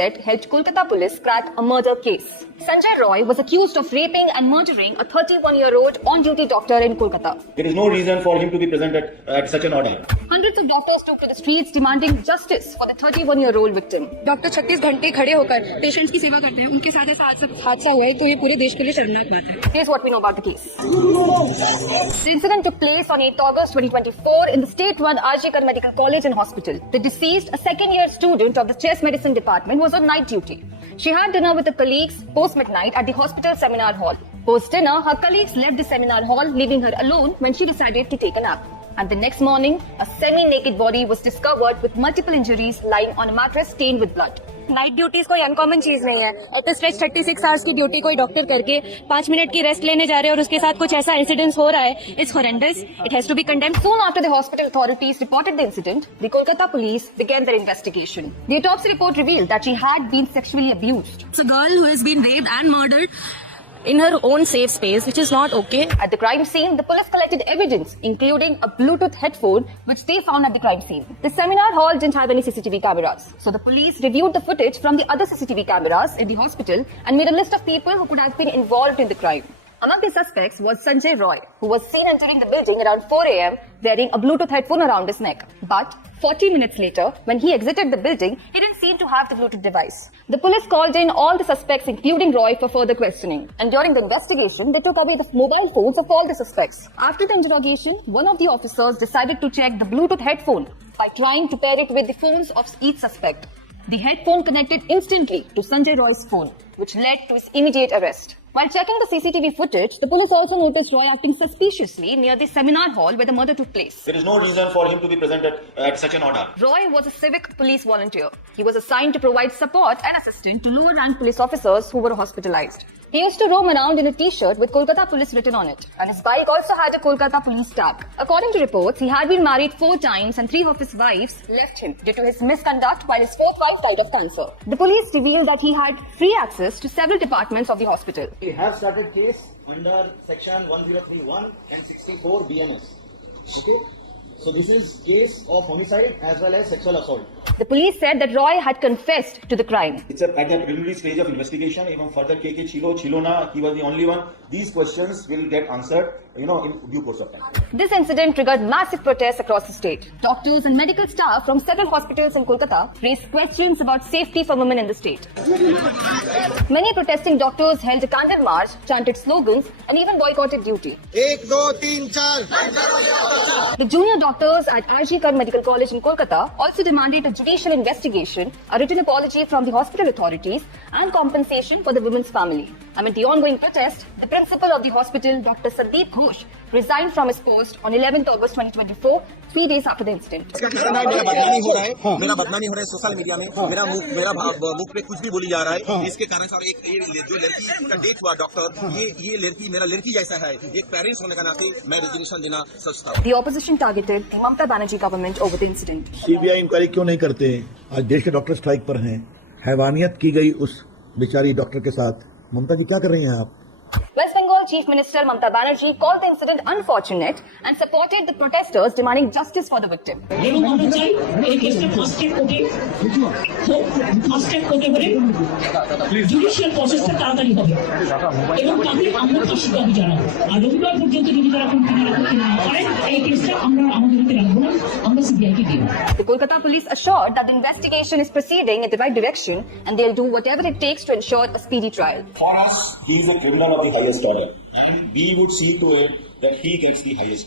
said helped Kolkata police crack a murder case. Sanjay Roy was accused of raping and murdering a 31-year-old on-duty doctor in Kolkata. There is no reason for him to be present at such an order. Hundreds of doctors took to the streets demanding justice for the 31-year-old victim. Doctor 36 घंटे खड़े होकर patients की सेवा करते हैं, उनके साथ ऐसा हादसा हुआ है तो ये पूरे देश के लिए शर्मनाक बात है. Here's what we know about the case. The incident took place on 8th August 2024 in the state-run RG Medical College and Hospital. The deceased, a second-year student of the chest medicine department, was on night duty. She had dinner with her colleagues post-midnight at the hospital seminar hall. Post-dinner, her colleagues left the seminar hall, leaving her alone when she decided to take a nap. And the next morning, a semi-naked body was discovered with multiple injuries lying on a mattress stained with blood. Night duties कोई uncommon चीज नहीं है. At the stretch 36 hours की duty कोई doctor करके 5 minute की rest लेने जा रहे हैं और उसके साथ कुछ ऐसा इंसिडेंट हो रहा है. It's horrendous. It has to be condemned. Soon after the hospital authorities reported the incident, the Kolkata police began their investigation. The autopsy report revealed that she had been sexually abused. It's a girl who has been raped and murdered in her own safe space, which is not okay. At the crime scene, the police collected evidence, including a Bluetooth headphone, which they found at the crime scene. The seminar hall didn't have any CCTV cameras, so the police reviewed the footage from the other CCTV cameras in the hospital and made a list of people who could have been involved in the crime. Among the suspects was Sanjay Roy, who was seen entering the building around 4 a.m. wearing a Bluetooth headphone around his neck. But 40 minutes later, when he exited the building, he didn't seem to have the Bluetooth device. The police called in all the suspects, including Roy, for further questioning. And during the investigation, they took away the mobile phones of all the suspects. After the interrogation, one of the officers decided to check the Bluetooth headphone by trying to pair it with the phones of each suspect. The headphone connected instantly to Sanjay Roy's phone, which led to his immediate arrest. While checking the CCTV footage, the police also noticed Roy acting suspiciously near the seminar hall where the murder took place. There is no reason for him to be present at such an order. Roy was a civic police volunteer. He was assigned to provide support and assistance to lower-ranked police officers who were hospitalized. He used to roam around in a t-shirt with Kolkata Police written on it, and his bike also had a Kolkata Police tag. According to reports, he had been married 4 times and 3 of his wives left him due to his misconduct while his 4th wife died of cancer. The police revealed that he had free access to several departments of the hospital. We have started case under section 1031 and 64 BNS. Okay? So this is case of homicide as well as sexual assault. The police said that Roy had confessed to the crime. It's at the preliminary stage of investigation. Even further KK Chilona, he was the only one. These questions will get answered, in due course of time. This incident triggered massive protests across the state. Doctors and medical staff from several hospitals in Kolkata raised questions about safety for women in the state. Many protesting doctors held a candle march, chanted slogans, and even boycotted duty. 1, 2, 3, 4. The junior doctors at RG Medical College in Kolkata also demanded a judicial investigation, a written apology from the hospital authorities, and compensation for the women's family. Amid the ongoing protest, the principal of the hospital, Dr. Sandeep Ghosh, resigned from his post on 11th August 2024, 3 days after the incident. मेरा बदनामी हो रहा है social media में. मेरा मुख पे कुछ भी बोली जा रहा है. इसके कारण सर एक जो लड़की का डेथ हुआ डॉक्टर, ये लड़की मेरा लड़की जैसा है. एक पेरेंट्स होने का नाते मैं रेजिग्नेशन देना सोचता हूँ. The opposition targeted the Mamata Banerjee government over the incident. CBI inquiry क्यों नहीं करते? आज देश के डॉक्टर स्ट्राइक पर हैं. हैवानियत की गई उस बेचारी डॉक्टर के साथ. ममता जी क्या कर रही हैं आप? West Bengal Chief Minister Mamata Banerjee called the incident unfortunate and supported the protesters demanding justice for the victim. এবং আমরা চাই এই কেসটা ফাস্ট ট্র্যাক কোর্টে করে জুডিশিয়াল প্রসেসটা তাড়াতাড়ি হবে এবং তাকে আমরা আশীর্বাদ জানাবো. আর রবিবার পর্যন্ত যদি তারা কন্টিনিউ করতে না পারে এই কেসটা আমরা আমাদের হাতে রাখবো না, আমরা সিবিআইকে দিব. The Kolkata police assured that the investigation is proceeding in the right direction and they'll do whatever it takes to ensure a speedy trial. For us, he is a criminal of the highest order, and we would see to it that he gets the highest